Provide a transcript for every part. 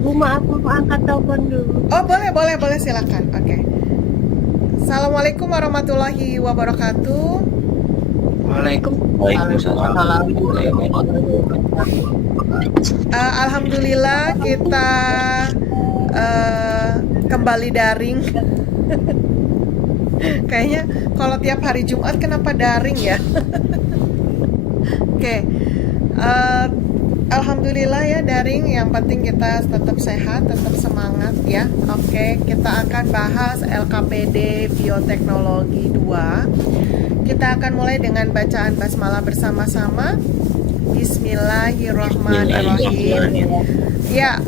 Ibu, maaf aku angkat telepon dulu. Oh, boleh, silakan. Oke. Assalamualaikum warahmatullahi wabarakatuh. Waalaikumsalam warahmatullahi wabarakatuh. Alhamdulillah kita kembali daring. Kayaknya kalau tiap hari Jumat kenapa daring ya? Oke. Alhamdulillah ya daring. Yang penting kita tetap sehat, tetap semangat ya. Oke, kita akan bahas LKPD Bioteknologi 2. Kita akan mulai dengan bacaan basmalah bersama-sama. Bismillahirrahmanirrahim. Ya,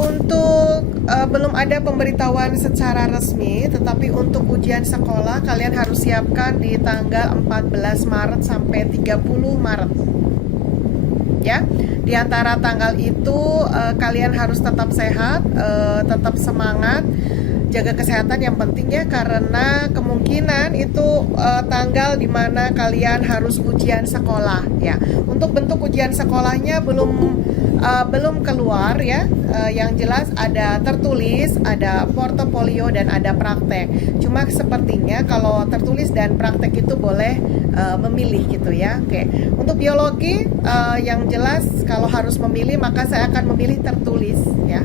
untuk belum ada pemberitahuan secara resmi, tetapi untuk ujian sekolah kalian harus siapkan di tanggal 14 Maret sampai 30 Maret. Ya, di antara tanggal itu kalian harus tetap sehat, tetap semangat, jaga kesehatan yang penting ya, karena kemungkinan itu tanggal dimana kalian harus ujian sekolah ya. Untuk bentuk ujian sekolahnya belum keluar ya. Yang jelas ada tertulis, ada portofolio dan ada praktek. Cuma sepertinya kalau tertulis dan praktek itu boleh memilih gitu ya. Oke. Untuk biologi yang jelas kalau harus memilih maka saya akan memilih tertulis ya.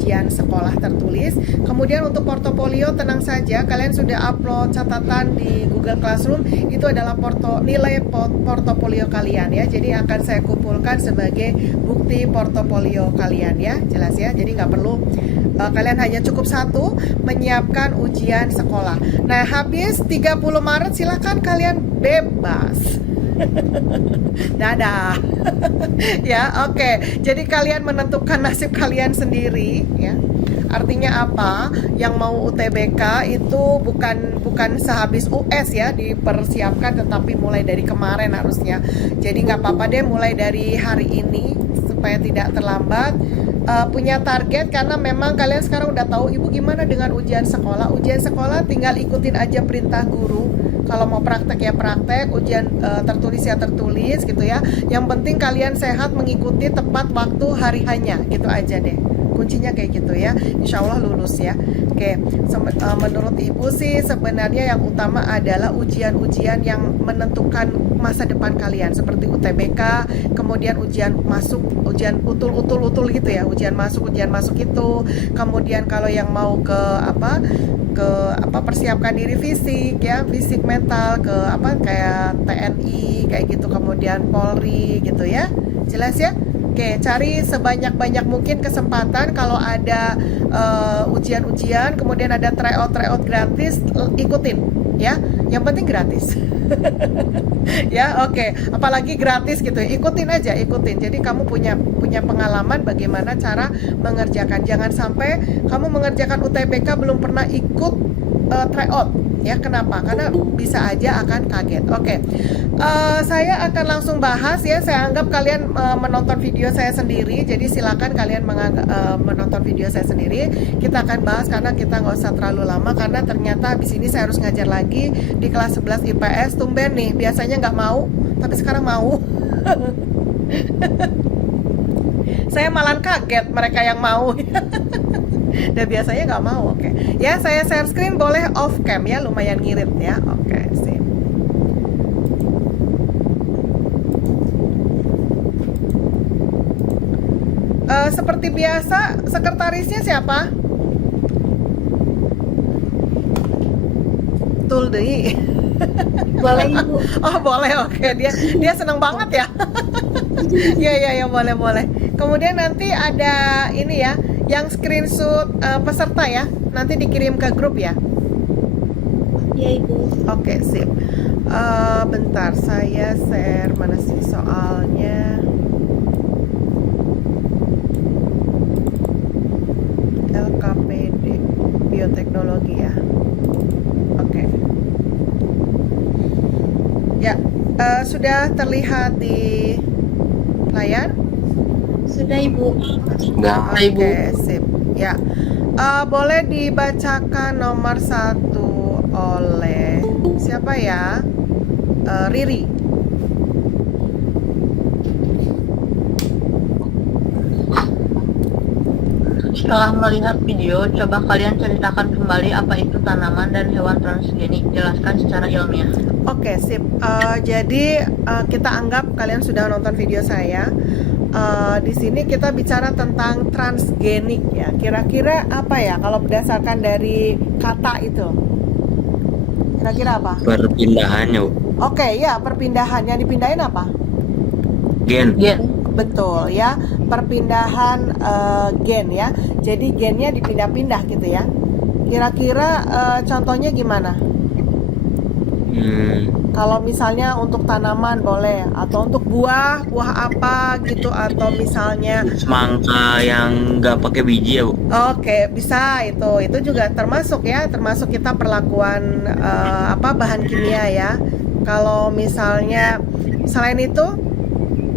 Ujian sekolah tertulis. Kemudian untuk portofolio tenang saja, kalian sudah upload catatan di Google Classroom, itu adalah nilai portofolio kalian ya. Jadi akan saya kumpulkan sebagai bukti portofolio kalian ya, jelas ya. Jadi nggak perlu kalian hanya cukup satu menyiapkan ujian sekolah. Nah, habis 30 Maret silakan kalian bebas. Dadah. Ya, oke. Jadi kalian menentukan nasib kalian sendiri ya. Artinya apa? Yang mau UTBK itu bukan sehabis US ya dipersiapkan, tetapi mulai dari kemarin harusnya. Jadi nggak apa-apa deh mulai dari hari ini supaya tidak terlambat. Punya target, karena memang kalian sekarang udah tahu Ibu gimana dengan ujian sekolah. Ujian sekolah tinggal ikutin aja perintah guru. Kalau mau praktek ya praktek, ujian tertulis ya tertulis gitu ya. Yang penting kalian sehat, mengikuti tepat waktu hari hanya, gitu aja deh. Kuncinya kayak gitu ya. Insya Allah lulus ya. Oke, menurut Ibu sih sebenarnya yang utama adalah ujian-ujian yang menentukan masa depan kalian, seperti UTBK, kemudian ujian masuk, ujian utul gitu ya, ujian masuk itu. Kemudian kalau yang mau ke persiapkan diri fisik ya, fisik mental, ke kayak TNI kayak gitu, kemudian Polri gitu ya. Jelas ya? Oke, cari sebanyak-banyak mungkin kesempatan kalau ada ujian-ujian, kemudian ada tryout gratis, ikutin ya. Yang penting gratis. Ya, oke. Apalagi gratis gitu, ikutin aja, ikutin. Jadi kamu punya pengalaman bagaimana cara mengerjakan. Jangan sampai kamu mengerjakan UTBK belum pernah ikut tryout ya. Kenapa? Karena bisa aja akan kaget. Oke. Saya akan langsung bahas ya. Saya anggap kalian menonton video saya sendiri, jadi silakan kalian menonton video saya sendiri. Kita akan bahas karena kita nggak usah terlalu lama, karena ternyata habis ini saya harus ngajar lagi di kelas 11 IPS. Tumben nih, biasanya nggak mau, tapi sekarang mau. Saya malah kaget mereka yang mau. Dan biasanya nggak mau. Oke. Ya, saya share screen, boleh off cam ya, lumayan ngirit ya. Oke, sip. Seperti biasa, sekretarisnya siapa? Tuldi. Boleh Ibu. Oh, boleh, oke. Dia senang banget ya. Ya, boleh. Kemudian nanti ada ini ya, yang screenshot peserta ya, nanti dikirim ke grup ya. Ya Ibu. Oke, sip. Bentar, saya share mana sih soalnya. LKPD Bioteknologi ya. Oke. Ya, sudah terlihat di layar? Sudah Ibu. Enggak, Ibu. Oke, sip. Ya, boleh dibacakan nomor 1 oleh siapa ya? Riri. Setelah melihat video, coba kalian ceritakan kembali apa itu tanaman dan hewan transgenik. Jelaskan secara ilmiah. Oke, sip. Jadi kita anggap kalian sudah nonton video saya. Di sini kita bicara tentang transgenik ya. Kira-kira apa ya kalau berdasarkan dari kata itu? Kira-kira apa? Perpindahannya, Bu. Oke, ya perpindahan. Yang dipindahin apa? Gen. Betul ya, perpindahan gen ya. Jadi gennya dipindah-pindah gitu ya. Kira-kira contohnya gimana? Kalau misalnya untuk tanaman boleh, atau untuk buah apa gitu, atau misalnya Semangka yang nggak pakai biji ya, Bu. oke, bisa itu juga termasuk ya, termasuk kita perlakuan bahan kimia ya. Kalau misalnya selain itu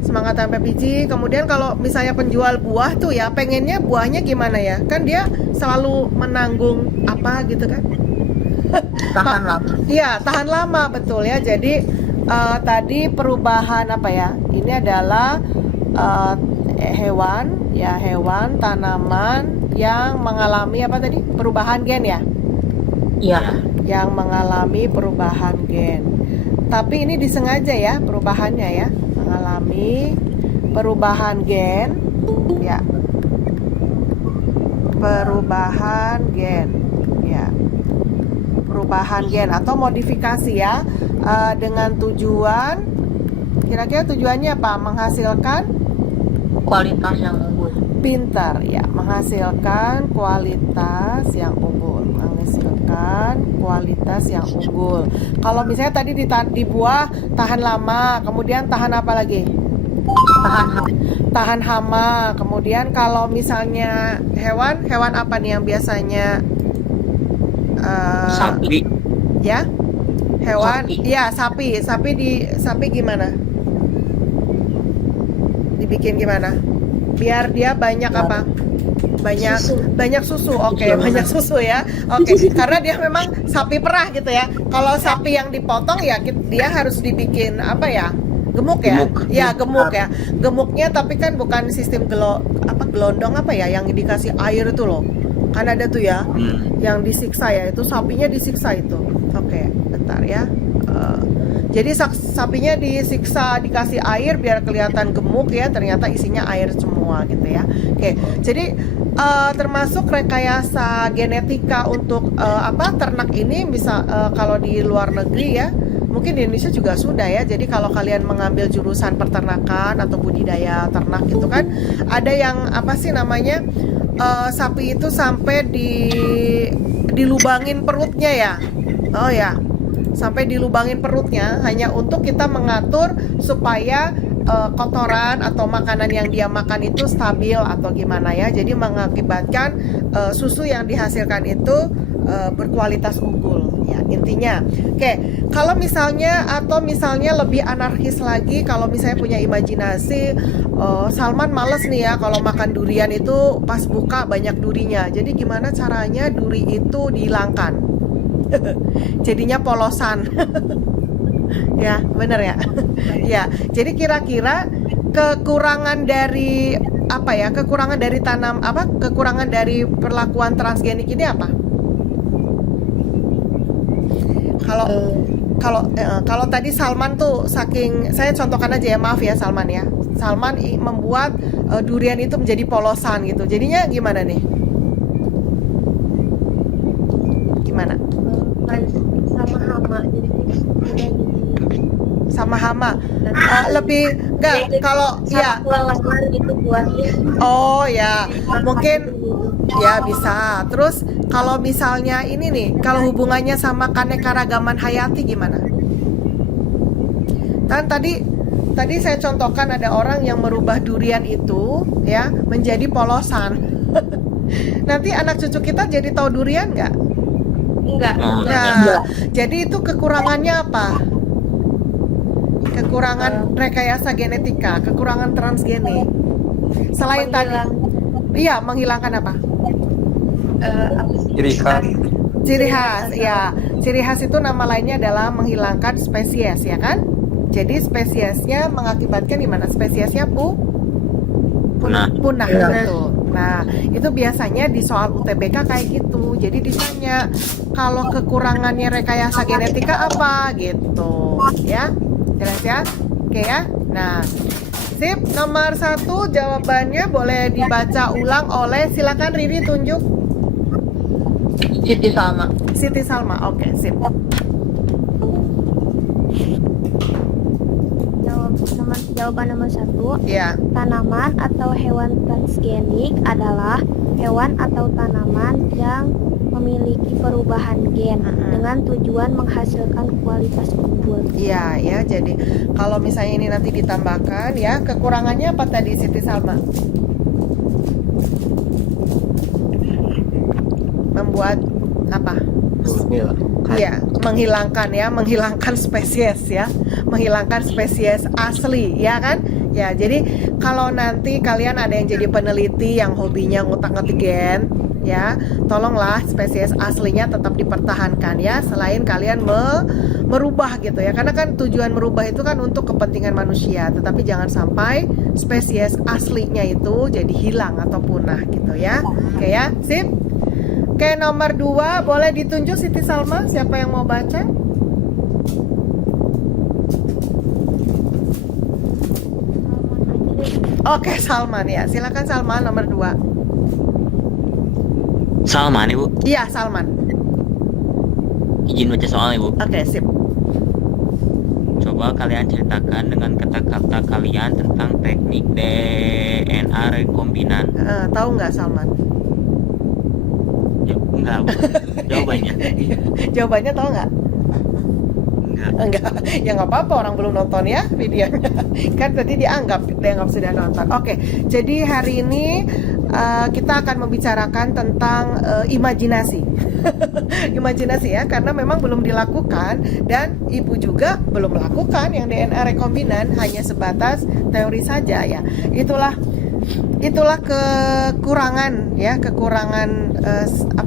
semangka tanpa biji, kemudian kalau misalnya penjual buah tuh ya pengennya buahnya gimana ya? Kan dia selalu menanggung apa gitu kan? Tahan lama. Iya, tahan lama betul ya. Jadi tadi perubahan apa ya? Ini adalah hewan ya, hewan tanaman yang mengalami apa tadi? Perubahan gen ya? Iya. Yang mengalami perubahan gen. Tapi ini disengaja ya perubahannya ya, mengalami perubahan gen ya. Perubahan gen ya. Perubahan gen atau modifikasi ya, dengan tujuan, kira-kira tujuannya apa? Menghasilkan Kualitas yang unggul. pintar ya, menghasilkan kualitas yang unggul, menghasilkan kualitas yang unggul. Kalau misalnya tadi di buah tahan lama, kemudian tahan apa lagi? Tahan hama. Kemudian kalau misalnya hewan apa nih yang biasanya Sapi. ya, hewan Sapi. ya, sapi gimana, dibikin gimana biar dia banyak apa, banyak susu. Oke, banyak susu ya. Oke, karena dia memang sapi perah gitu ya. Kalau sapi yang dipotong ya dia harus dibikin apa ya, gemuk ya. Ya gemuk ya, gemuknya tapi kan bukan sistem gelondong apa ya, yang dikasih air itu loh. Kan ada tuh ya, yang disiksa ya, itu sapinya disiksa itu. Oke, bentar ya. Jadi sapinya disiksa, dikasih air biar kelihatan gemuk ya, ternyata isinya air semua gitu ya. Oke, jadi termasuk rekayasa genetika untuk ternak ini bisa kalau di luar negeri ya, mungkin di Indonesia juga sudah ya. Jadi kalau kalian mengambil jurusan peternakan atau budidaya ternak gitu kan, ada yang apa sih namanya, sapi itu sampai dilubangin perutnya ya. Oh ya, sampai dilubangin perutnya hanya untuk kita mengatur supaya kotoran atau makanan yang dia makan itu stabil atau gimana ya. Jadi mengakibatkan susu yang dihasilkan itu berkualitas unggul ya intinya. Oke, kalau misalnya lebih anarkis lagi, kalau misalnya punya imajinasi, Salman males nih ya kalau makan durian itu pas buka banyak durinya. Jadi gimana caranya duri itu dihilangkan? Jadinya polosan. Ya, bener ya. Ya, jadi kira-kira kekurangan dari apa ya? Kekurangan dari kekurangan dari perlakuan transgenik ini apa? Kalau tadi Salman tuh saking, saya contohkan aja ya, maaf ya Salman ya. Salman membuat durian itu menjadi polosan gitu. Jadinya gimana nih? Gimana? Sama hama, jadi Sama hama. Lebih enggak kalau ya. Lama gitu buahnya. Oh ya, mungkin ya bisa. Terus kalau misalnya ini nih, kalau hubungannya sama keanekaragaman hayati gimana? Kan tadi saya contohkan ada orang yang merubah durian itu ya menjadi polosan. Nanti anak cucu kita jadi tahu durian nggak? Enggak. Nah, jadi itu kekurangannya apa? Kekurangan rekayasa genetika, kekurangan transgenik. Selain tadi, iya, menghilangkan apa? Ciri khas. Ciri khas, ya. Ciri khas itu nama lainnya adalah menghilangkan spesies, ya kan? Jadi spesiesnya mengakibatkan di mana? Spesiesnya punah Iya. betul. Nah, itu biasanya di soal UTBK kayak gitu. Jadi ditanya kalau kekurangannya rekayasa genetika apa gitu, ya. Jelas ya? Oke ya. Nah, sip. Nomor 1 jawabannya boleh dibaca ulang oleh, silakan Riri tunjuk. Siti Salma. Siti Salma. Oke, sip. Jawaban nomor 1, Ya. tanaman atau hewan transgenik adalah hewan atau tanaman yang memiliki perubahan gen dengan tujuan menghasilkan kualitas unggul. Iya ya, jadi kalau misalnya ini nanti ditambahkan ya, kekurangannya apa tadi Siti Salma? Membuat apa? Iya, menghilangkan spesies ya, menghilangkan spesies asli ya kan? Ya, jadi kalau nanti kalian ada yang jadi peneliti yang hobinya ngutak-ngatik gen, ya, tolonglah spesies aslinya tetap dipertahankan ya, selain kalian merubah gitu ya, karena kan tujuan merubah itu kan untuk kepentingan manusia, tetapi jangan sampai spesies aslinya itu jadi hilang atau punah gitu ya. Oke ya, sip. Oke, nomor 2 boleh ditunjuk Siti Salma, siapa yang mau baca? Oke, Salman ya, silakan Salman nomor 2. Salma nih Bu, Iya, Salman. izin baca soalnya Bu. Oke, sip. Coba kalian ceritakan dengan kata-kata kalian tentang teknik DNA rekombinan. Tahu nggak Salman? Enggak Bu, jawabannya. Jawabannya tahu nggak? Enggak. Enggak, ya nggak apa-apa, orang belum nonton ya videonya. Kan tadi dianggap sudah nonton. Oke, jadi hari ini kita akan membicarakan tentang imajinasi. Imajinasi ya, karena memang belum dilakukan dan Ibu juga belum melakukan yang DNA rekombinan, hanya sebatas teori saja ya. Itulah kekurangan ya,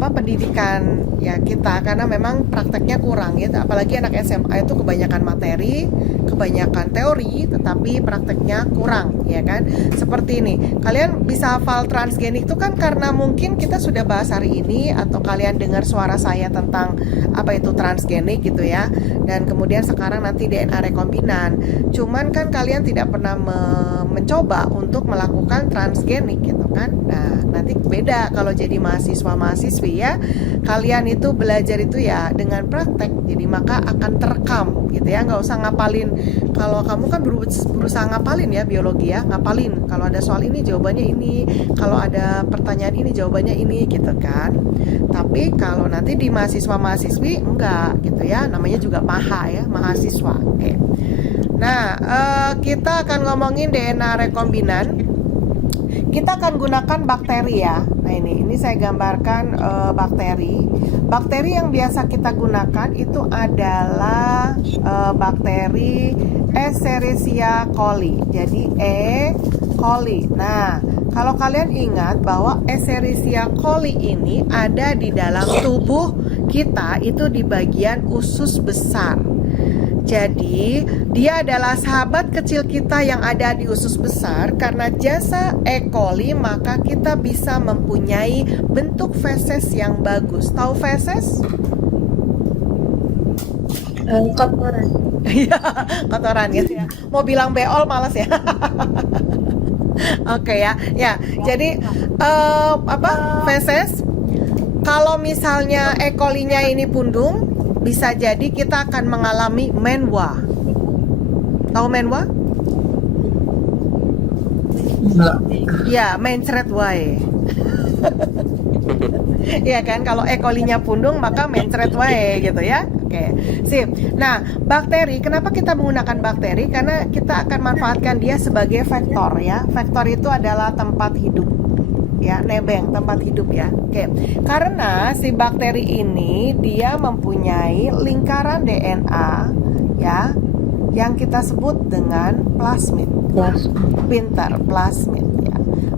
pendidikan ya kita, karena memang prakteknya kurang ya, apalagi anak SMA itu kebanyakan materi, kebanyakan teori, tetapi prakteknya kurang ya kan. Seperti ini, kalian bisa hafal transgenik itu kan karena mungkin kita sudah bahas hari ini, atau kalian dengar suara saya tentang apa itu transgenik gitu ya, dan kemudian sekarang nanti DNA rekombinan. Cuman kan kalian tidak pernah mencoba untuk melakukan transgenik gitu kan. Nah, nanti beda kalau jadi mahasiswa-mahasiswi ya. Kalian itu belajar itu ya dengan praktek, jadi maka akan terekam gitu ya, nggak usah ngapalin. Kalau kamu kan berusaha ngapalin ya biologi ya, ngapalin kalau ada soal ini jawabannya ini, kalau ada pertanyaan ini jawabannya ini gitu kan. Tapi kalau nanti di mahasiswa-mahasiswi enggak gitu ya, namanya juga mahasiswa. Oke. Nah, kita akan ngomongin DNA rekombinan. Kita akan gunakan bakteri ya. Nah ini saya gambarkan bakteri. Bakteri yang biasa kita gunakan itu adalah bakteri Escherichia coli. Jadi E. coli. Nah, kalau kalian ingat bahwa Escherichia coli ini ada di dalam tubuh kita, itu di bagian usus besar. Jadi, dia adalah sahabat kecil kita yang ada di usus besar. Karena jasa E. coli, maka kita bisa mempunyai bentuk feses yang bagus. Tahu feses? Kotoran. Iya, kotoran gitu ya. Mau bilang beol malas ya. Oke ya. Ya, jadi feses. Kalau misalnya E. coli-nya ini pundung, bisa jadi kita akan mengalami menwa. Tahu menwa? Enggak. Ya, mencret wae. Iya kan, kalau E. coli-nya pundung maka mencret wae gitu ya. Oke, sip. Nah, bakteri, kenapa kita menggunakan bakteri? Karena kita akan manfaatkan dia sebagai vektor ya. Vektor itu adalah tempat hidup. Ya, nebeng, tempat hidup ya. Oke. Karena si bakteri ini dia mempunyai lingkaran DNA ya, yang kita sebut dengan plasmid. Pintar, plasmid ya.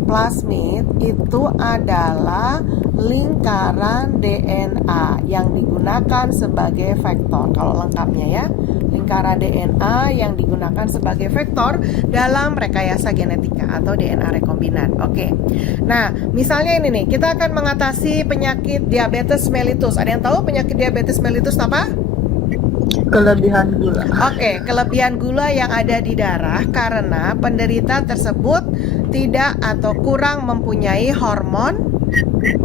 plasmid itu adalah lingkaran DNA yang digunakan sebagai vektor. Kalau lengkapnya ya, lingkaran DNA yang digunakan sebagai vektor dalam rekayasa genetika atau DNA rekombinan. Oke. Nah, misalnya ini nih, kita akan mengatasi penyakit diabetes mellitus. Ada yang tahu penyakit diabetes mellitus apa? Kelebihan gula. Oke, kelebihan gula yang ada di darah karena penderita tersebut tidak atau kurang mempunyai hormon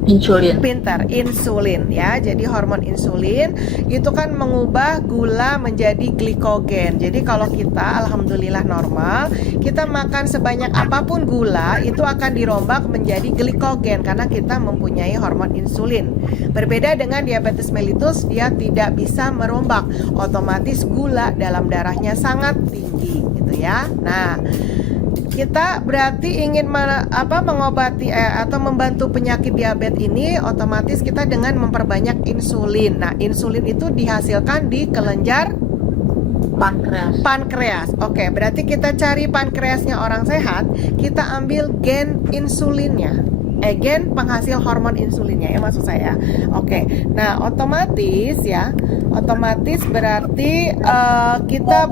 Insulin. pintar, insulin ya. Jadi hormon insulin itu kan mengubah gula menjadi glikogen. Jadi kalau kita alhamdulillah normal, kita makan sebanyak apapun gula itu akan dirombak menjadi glikogen karena kita mempunyai hormon insulin. Berbeda dengan diabetes mellitus, dia tidak bisa merombak. Otomatis gula dalam darahnya sangat tinggi gitu ya. Nah, kita berarti ingin mengobati atau membantu penyakit diabetes ini, otomatis kita dengan memperbanyak insulin. Nah, insulin itu dihasilkan di kelenjar pankreas. Oke, berarti kita cari pankreasnya orang sehat, kita ambil gen insulinnya. Gen penghasil hormon insulinnya ya maksud saya. Oke. Nah, otomatis berarti kita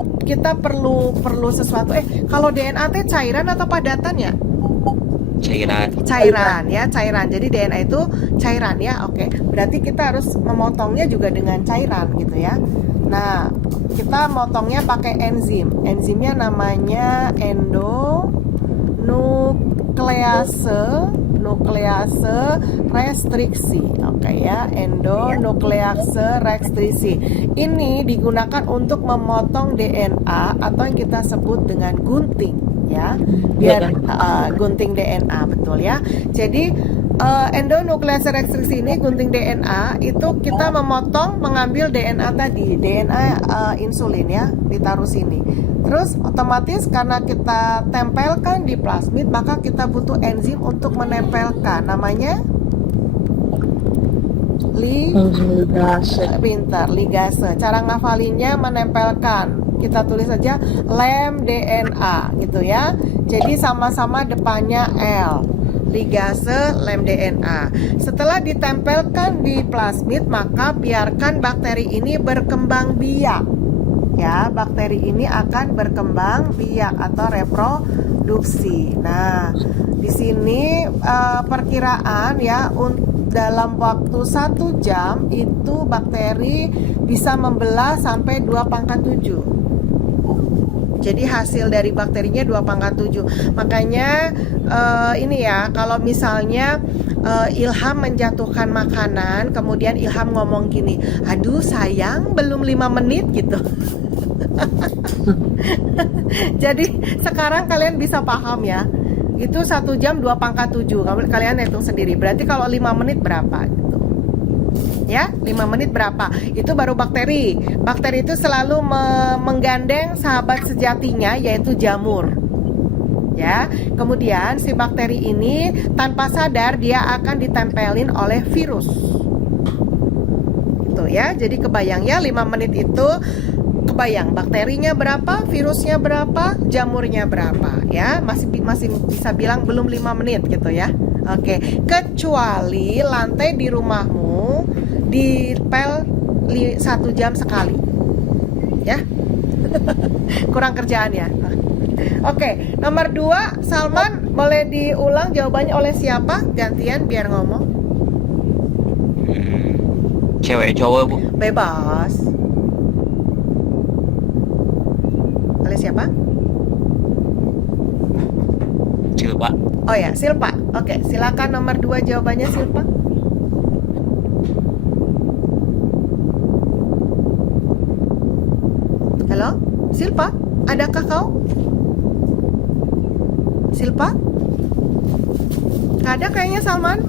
perlu sesuatu. Kalau DNA itu cairan atau padatan ya? Cairan ya, cairan. Jadi DNA itu cairan ya. Oke. Berarti kita harus memotongnya juga dengan cairan gitu ya. Nah, kita motongnya pakai enzim. Enzimnya namanya endonuklease restriksi. Oke ya, endonuklease restriksi. Ini digunakan untuk memotong DNA atau yang kita sebut dengan gunting ya. Biar gunting DNA, betul ya. Jadi endonuklease restriksi ini, gunting DNA itu kita mengambil DNA tadi, DNA insulin ya, ditaruh sini. Terus otomatis karena kita tempelkan di plasmid, maka kita butuh enzim untuk menempelkan. Namanya ligase. Cara ngafalinnya menempelkan. Kita tulis saja lem-DNA gitu ya. Jadi sama-sama depannya L. Ligase lem-DNA. Setelah ditempelkan di plasmid, maka biarkan bakteri ini berkembang biak. Ya, bakteri ini akan berkembang biak atau reproduksi. Nah, di sini perkiraan ya dalam waktu 1 jam itu bakteri bisa membelah sampai 2/7. Jadi hasil dari bakterinya 2/7. Makanya ini ya, kalau misalnya Ilham menjatuhkan makanan, kemudian Ilham ngomong gini, aduh sayang belum 5 menit gitu. Jadi sekarang kalian bisa paham ya, itu 1 jam 2/7. Kalian hitung sendiri. Berarti kalau 5 menit berapa gitu. Ya, 5 menit berapa? Itu baru bakteri. Bakteri itu selalu menggandeng sahabat sejatinya, yaitu jamur. Ya, kemudian si bakteri ini tanpa sadar dia akan ditempelin oleh virus. Itu ya. Jadi kebayang ya, 5 menit itu kebayang bakterinya berapa, virusnya berapa, jamurnya berapa ya. Masih bisa bilang belum 5 menit gitu ya. Oke, kecuali lantai di rumahmu dipel 1 jam sekali. Ya. Kurang kerjaan ya. Oke, nomor 2, Salman boleh diulang jawabannya oleh siapa? Gantian biar ngomong. Cewek cowok Bu? Bebas. Oleh siapa? Silpa. Oh ya, Silpa. Oke, silakan nomor 2 jawabannya Silpa. Halo, Silpa, adakah kau? Silpa? Gak ada kayaknya Salman.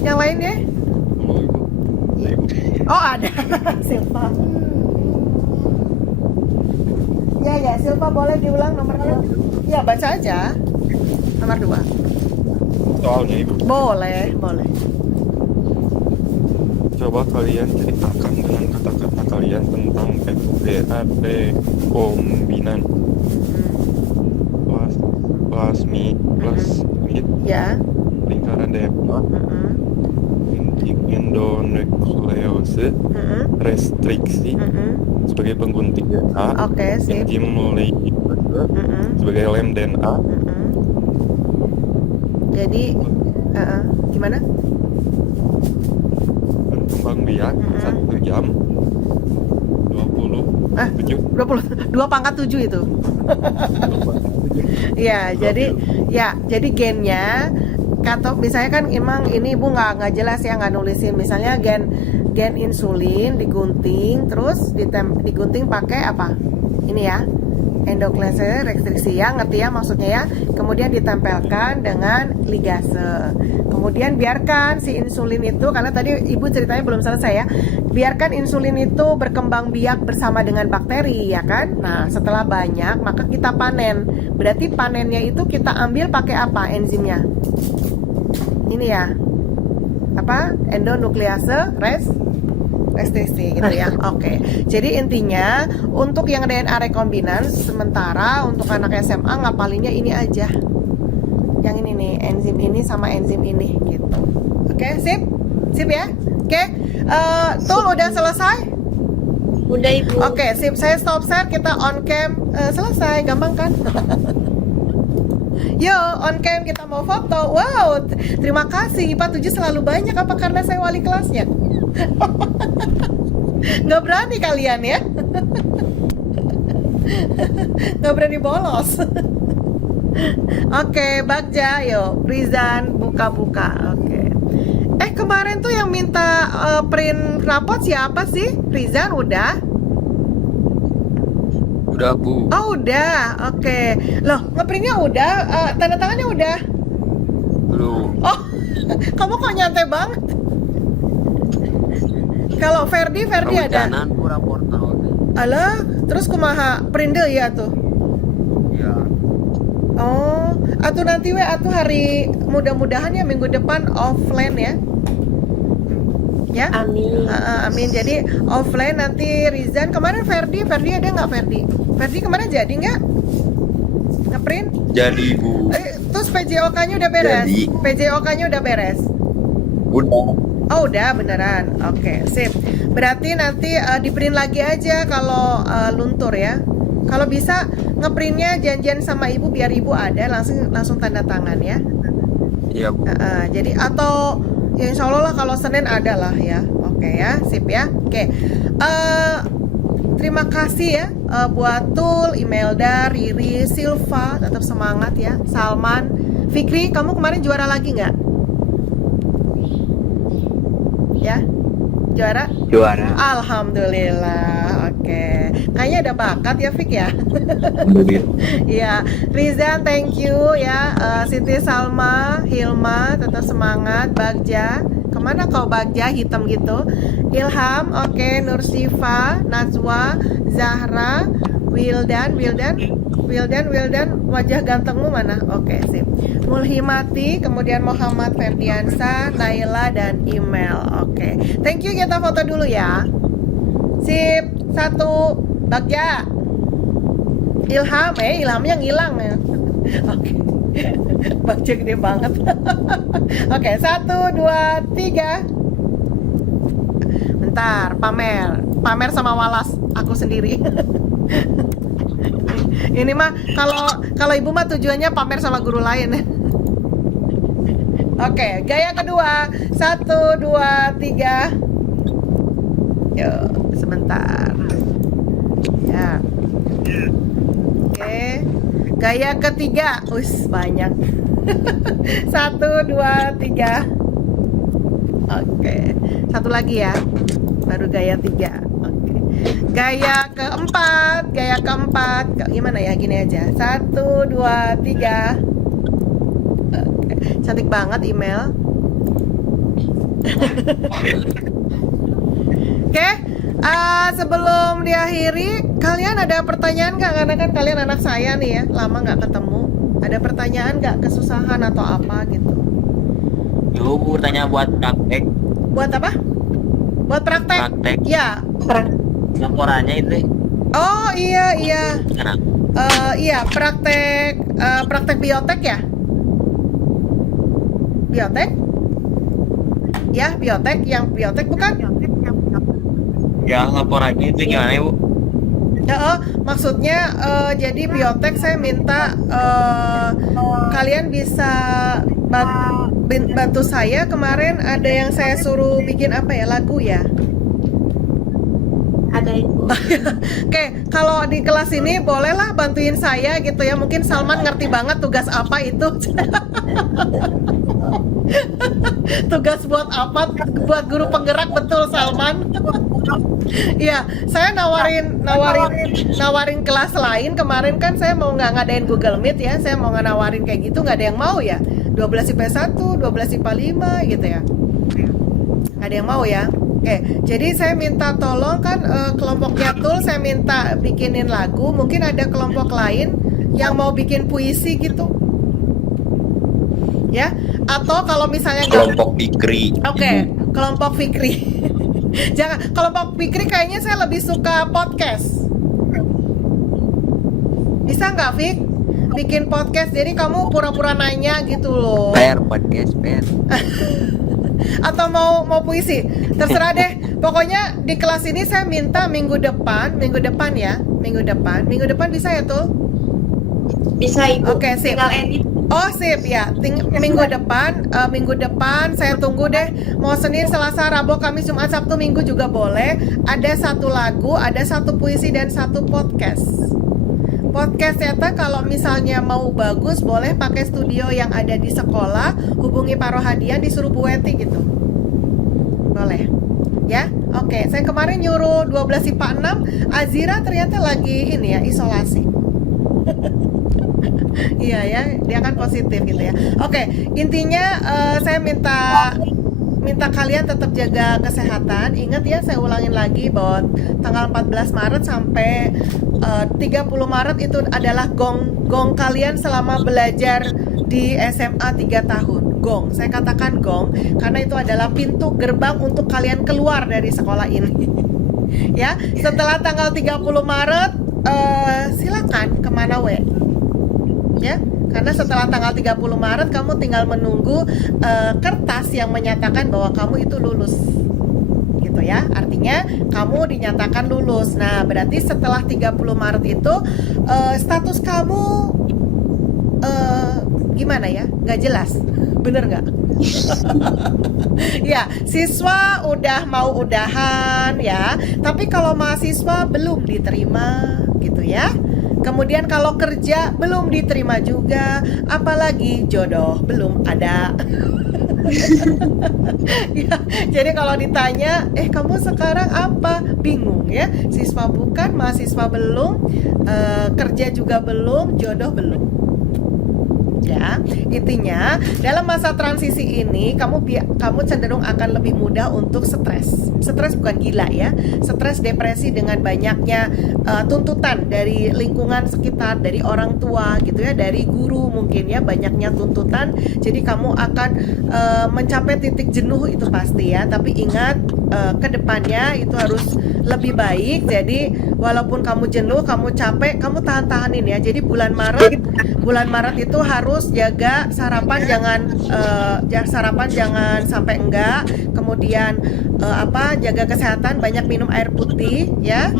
Yang lainnya? Oh ada, Silpa. Ya, Silpa boleh diulang nomor 2. Ya, baca aja. Nomor 2. Soalnya Ibu, Boleh. coba kalian ceritakan dengan kata-kata kalian tentang FDAD rekombinan. plasmid Ya. lingkaran Depot Mm-mm. endonukleose Mm-mm. restriksi Mm-mm. sebagai penggunting DNA, Oke, sip. enzim molekule Mm-mm. sebagai lem DNA, Mm-mm. Jadi, gimana? berkembang biak Mm-mm. 1 jam 27 2 pangkat 7 itu. Iya, jadi gennya kata misalnya kan emang ini Ibu nggak jelas ya, nggak nulisin misalnya gen insulin digunting terus digunting pakai apa? Ini ya. Endoklease restriksi ya, ngerti ya maksudnya ya. Kemudian ditempelkan dengan ligase. Kemudian biarkan si insulin itu, karena tadi Ibu ceritanya belum selesai ya. Biarkan insulin itu berkembang biak bersama dengan bakteri ya kan. Nah, setelah banyak maka kita panen. Berarti panennya itu kita ambil pakai apa enzimnya? Ini ya. Apa? Endonuklease restriksi gitu ya. Oke. Jadi intinya untuk yang DNA rekombinan sementara untuk anak SMA ngapalinnya ini aja. Yang ini nih, enzim ini sama enzim ini gitu. Oke, sip? Sip ya? Oke. Tul udah selesai? Udah Ibu. Oke, sip. Saya stop share, kita on cam. Selesai, gampang kan? Yo, on cam kita mau foto. Wow, terima kasih. IPA 7 selalu banyak apa karena saya wali kelasnya? Nggak berani kalian ya. Nggak berani bolos. Oke, Bagja, yo Rizan buka-buka. Oke. Kemarin tuh yang minta print rapot siapa sih? Rizan udah? Udah Bu. Oh udah, oke. Loh, ngeprintnya udah, tanda tangannya udah? Belum. Oh, kamu kok nyantai banget? Kalau Ferdi ada? Kehujanan pura portal. Alah, terus kumaha print deh ya tuh. Ya. Oh, atuh nanti atuh hari mudah-mudahan ya minggu depan offline ya. Ya? Amin. Amin. Jadi offline nanti Rizan. Kemarin Ferdi ada nggak Ferdi? Ferdi kemarin jadi nggak ngeprint? Jadi Bu. Terus PJOK-nya udah beres? Jadi. PJOK-nya udah beres? Udah. Oh udah beneran. Oke, sip. Berarti nanti di print lagi aja kalau luntur ya. Kalau bisa ngeprintnya janjian sama ibu biar ibu ada langsung tanda tangan ya. Iya Bu. Jadi atau ya insya Allah lah kalau Senin ada lah ya. Oke ya, sip ya. Oke. Terima kasih ya buat Tul, Imelda, Riri, Silva, tetap semangat ya. Salman, Fikri, kamu kemarin juara lagi nggak? Ya, juara? Juara. Alhamdulillah. Oke. Kayaknya ada bakat ya Fik ya. Iya, Rizan thank you ya. Siti Salma, Hilma tetap semangat. Bagja, kemana kau Bagja hitam gitu? Ilham, oke. Nur Sifa, Najwa, Zahra, Wildan, wajah gantengmu mana? Oke, sip. Mulhimati, kemudian Muhammad Ferdiansa, Naila dan Email. Oke. Thank you, kita foto dulu ya. Sip. 1 Bagja. Ilhamnya ngilang ya. Oke. Bagja gede banget. Oke, 1 2 3. Bentar, pamer sama Walas aku sendiri. Ini mah kalau ibu mah tujuannya pamer sama guru lain. Oke, gaya kedua. 1 2 3. Yuk, sebentar. Ya. Oke. Gaya ketiga. Banyak. 1 2 3. Oke. Satu lagi ya. Baru gaya 3. Oke. Gaya keempat. Gimana ya? Gini aja. 1 2 3. Oke. Cantik banget Email. Oke. Sebelum diakhiri, kalian ada pertanyaan nggak? Karena kan kalian anak saya nih ya, lama nggak ketemu. Ada pertanyaan nggak, kesusahan atau apa gitu? Yo Bu, tanya buat praktek. Buat apa? Buat praktek? Praktek. Ya. Laporannya itu. Oh iya. Kenapa? Iya, praktek praktek biotek ya? Biotek? Ya, biotek, yang biotek bukan? Ya, laporannya itu gimana ya, Bu? Maksudnya jadi biotek saya minta kalian bisa bantu saya. Kemarin ada yang saya suruh bikin apa ya, lagu ya? Ada Ibu. Oke, kalau di kelas ini bolehlah bantuin saya gitu ya. Mungkin Salman ngerti banget tugas apa itu. Tugas buat apa? Buat guru penggerak, betul Salman. Iya, saya nawarin kelas lain. Kemarin kan saya mau nggak ngadain Google Meet ya. Saya mau nawarin kayak gitu, nggak ada yang mau ya. 12 IPA 1, 12 IPA 5 gitu ya. Nggak ada yang mau ya. Oke, jadi saya minta tolong kan kelompoknya Tul, saya minta bikinin lagu. Mungkin ada kelompok lain yang mau bikin puisi gitu, ya? Atau kalau misalnya Kelompok Fikri. Oke, kelompok Fikri. Jangan, kelompok Fikri kayaknya saya lebih suka podcast. Bisa nggak, Fik? Bikin podcast, jadi kamu pura-pura nanya gitu loh. Podcast. Atau mau puisi, terserah deh. Pokoknya di kelas ini saya minta minggu depan ya, minggu depan bisa ya Tul? Bisa Ibu. Oke, sip. Tinggal edit. Oh sip ya, minggu depan saya tunggu deh. Mau Senin, Selasa, Rabu, Kamis, Jumat, Sabtu, Minggu juga boleh. Ada 1 lagu, ada 1 puisi dan 1 podcast. Podcast ternyata kalau misalnya mau bagus boleh pakai studio yang ada di sekolah, hubungi Pak Rohadian, disuruh Bu Weti gitu. Boleh. Ya, oke. Saya kemarin nyuruh 12 IPA 6, Azira ternyata lagi ini ya, isolasi. Iya ya, dia kan positif gitu ya. Oke, intinya saya minta kalian tetap jaga kesehatan. Ingat ya, saya ulangin lagi bahwa tanggal 14 Maret sampai 30 Maret itu adalah gong kalian selama belajar di SMA 3 tahun. Gong, saya katakan gong karena itu adalah pintu gerbang untuk kalian keluar dari sekolah ini. Ya, setelah tanggal 30 Maret silakan kemana we. Ya, karena setelah tanggal 30 Maret kamu tinggal menunggu kertas yang menyatakan bahwa kamu itu lulus. Gitu ya. Artinya kamu dinyatakan lulus. Nah, berarti setelah 30 Maret itu status kamu gimana ya? Nggak jelas. Bener nggak? Ya, siswa udah mau udahan ya. Tapi kalau mahasiswa belum diterima gitu ya. Kemudian kalau kerja belum diterima juga, apalagi jodoh belum ada. Ya, jadi kalau ditanya, kamu sekarang apa? Bingung ya. Siswa bukan, mahasiswa belum, kerja juga belum, jodoh belum. Ya, intinya dalam masa transisi ini kamu cenderung akan lebih mudah untuk stres. Stres bukan gila ya, stres depresi dengan banyaknya tuntutan dari lingkungan sekitar, dari orang tua gitu ya, dari guru mungkin ya, banyaknya tuntutan. Jadi kamu akan mencapai titik jenuh itu pasti ya. Tapi ingat ke depannya itu harus lebih baik. Jadi walaupun kamu jenuh, kamu capek, kamu tahan-tahanin ya. Jadi bulan Maret itu harus jaga sarapan, jangan sampai enggak. Kemudian jaga kesehatan, banyak minum air putih ya.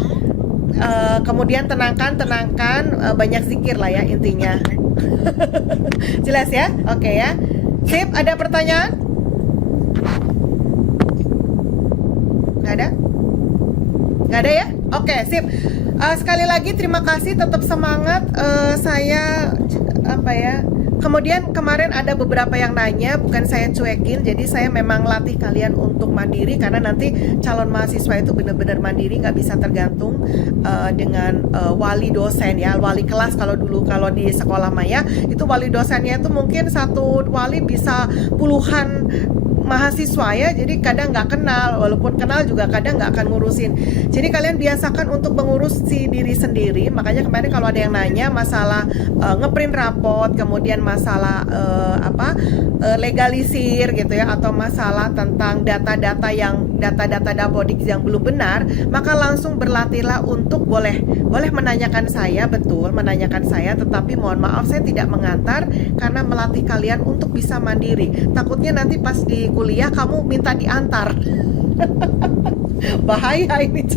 Kemudian tenangkan, banyak zikir lah ya intinya. Jelas ya? Oke ya. Sip, ada pertanyaan? Nggak ada ya? Oke, sip. Sekali lagi terima kasih, tetap semangat. Saya kemudian kemarin ada beberapa yang nanya, bukan saya cuekin, jadi saya memang latih kalian untuk mandiri, karena nanti calon mahasiswa itu benar-benar mandiri, nggak bisa tergantung dengan wali dosen ya, wali kelas. Kalau di sekolah maya itu wali dosennya itu mungkin satu wali bisa puluhan mahasiswa ya, jadi kadang nggak kenal, walaupun kenal juga kadang nggak akan ngurusin. Jadi kalian biasakan untuk mengurusi diri sendiri. Makanya kemarin kalau ada yang nanya masalah ngeprint rapot, kemudian masalah legalisir gitu ya, atau masalah tentang data-data Dapodik yang belum benar, maka langsung berlatihlah untuk boleh menanyakan saya, betul menanyakan saya, tetapi mohon maaf saya tidak mengantar karena melatih kalian untuk bisa mandiri. Takutnya nanti pas di kuliah kamu minta diantar. Bahaya ini.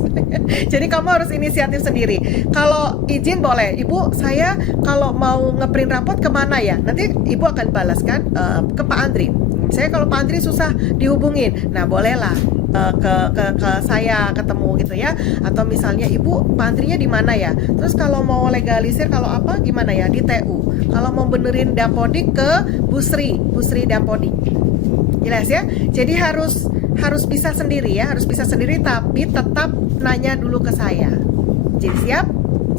Jadi kamu harus inisiatif sendiri. Kalau izin boleh, Ibu saya kalau mau ngeprint rapot kemana ya? Nanti Ibu akan balas kan ke Pak Andri. Saya kalau Pak Andri susah dihubungin, nah bolehlah ke saya ketemu gitu ya. Atau misalnya Ibu Pak Andrinya di mana ya? Terus kalau mau legalisir kalau apa gimana ya? Di TU. Kalau mau benerin Dapodik ke Busri Dapodik. Jelas ya? Jadi harus bisa sendiri ya, harus bisa sendiri, tapi tetap nanya dulu ke saya. Jadi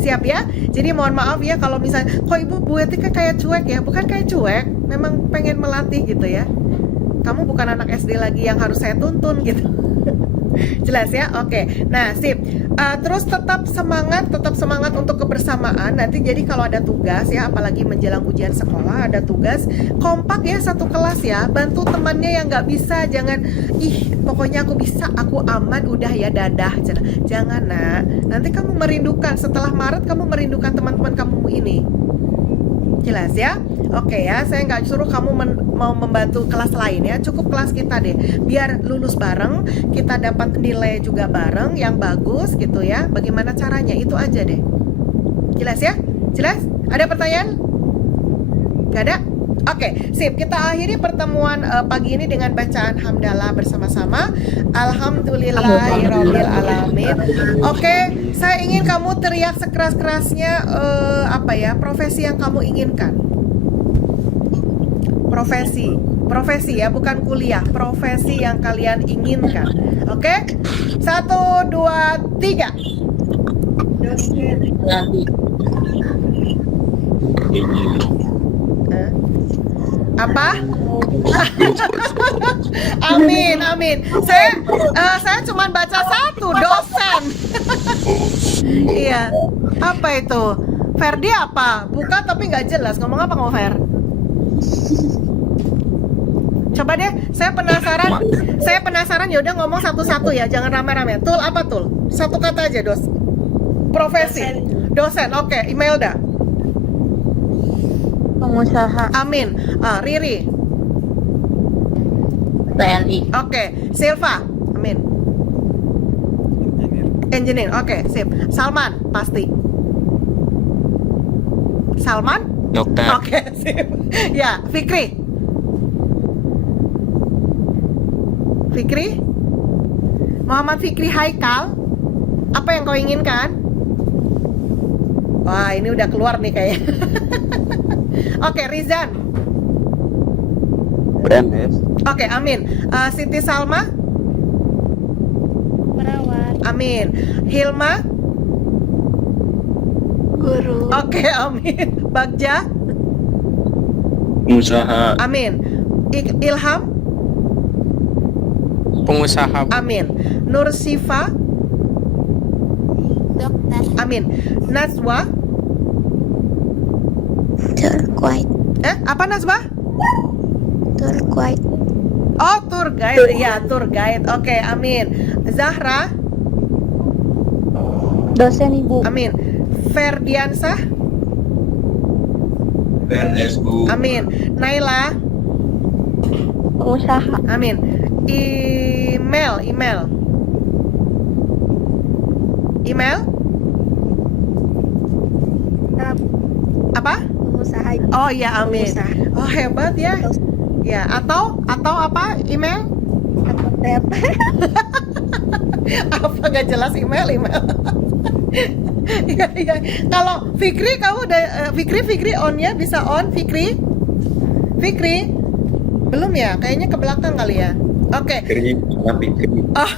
siap ya. Jadi mohon maaf ya kalau misalnya kok Ibu Bu Etika kayak cuek ya. Bukan kayak cuek, memang pengen melatih gitu ya. Kamu bukan anak SD lagi yang harus saya tuntun gitu. Jelas ya? Oke. Nah, sip. Terus tetap semangat untuk kebersamaan. Nanti jadi kalau ada tugas ya, apalagi menjelang ujian sekolah ada tugas, kompak ya satu kelas ya. Bantu temannya yang nggak bisa, jangan pokoknya aku bisa, aku aman, udah ya dadah. Jangan nak. Nanti kamu merindukan, setelah Maret kamu merindukan teman-teman kamu ini. Jelas ya? Oke ya, saya nggak suruh kamu mau membantu kelas lain ya, cukup kelas kita deh, biar lulus bareng, kita dapat nilai juga bareng yang bagus gitu ya. Bagaimana caranya? Itu aja deh. Jelas ya? Jelas? Ada pertanyaan? Gak ada? Oke, sip. Kita akhiri pertemuan pagi ini dengan bacaan hamdalah bersama-sama. Alhamdulillahirabbil alamin. Oke, saya ingin kamu teriak sekeras-kerasnya profesi yang kamu inginkan. Profesi ya, bukan kuliah. Profesi yang kalian inginkan. Oke? 1, 2, 3. Apa? Amin. Saya cuma baca 1, dosen. Iya. Apa itu? Ferdi apa? Bukan tapi nggak jelas. Ngomong apa kamu Fer? Coba deh, saya penasaran. Ya udah ngomong satu-satu ya, jangan rame-rame. Tul apa Tul? Satu kata aja, Dos. Profesi. Dosen. Oke, Imelda. Pengusaha. Amin. Riri. TNI. Oke, Silva. Amin. Engineer. Oke, sip. Salman, pasti. Salman? Dokter. Oke, sip. Ya, Fikri. Muhammad Fikri Haikal. Apa yang kau inginkan? Wah, ini udah keluar nih kayaknya. Oke, Rizan. PNS. Oke, amin. Siti Salma. Perawat. Amin. Hilma. Guru. Oke, amin. Bagja. Usaha. Amin. Ilham. Pengusaha. Amin. Nur Sifa. Dokter. Amin. Nazwa. Tour guide. Apa Nazwa? Tour guide. Oh, tour guide. Ya, tour guide. Oke, amin. Zahra. Dosen Ibu. Amin. Ferdiansah. PNS Bu. Amin. Naila. Pengusaha. Amin. Email. Apa? Pengusaha. Oh iya, amin. Pengusaha. Oh, hebat ya. Ya, atau apa? Email? Apa gak jelas email? Iya. Kalau Fikri kamu udah Fikri on ya, bisa on Fikri? Belum ya? Kayaknya ke belakang kali ya. Oke. Fikri. Oh,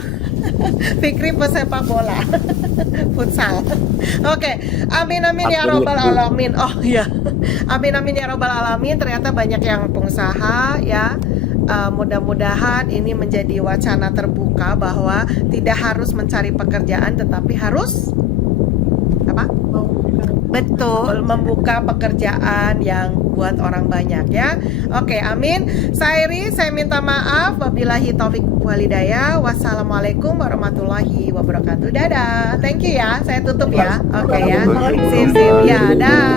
Fikri pesepak bola. Futsal. Oke, amin amin ya robbal alamin. Oh iya, amin amin ya robbal alamin. Ternyata banyak yang pengusaha ya. Mudah-mudahan ini menjadi wacana terbuka bahwa tidak harus mencari pekerjaan, tetapi harus apa? Betul, membuka pekerjaan yang buat orang banyak ya. Oke, amin. Sairi, saya minta maaf. Wabillahi taufik walhidayah. Wassalamualaikum warahmatullahi wabarakatuh. Dadah. Thank you ya. Saya tutup ya. Oke ya. Sip. Ya, dah.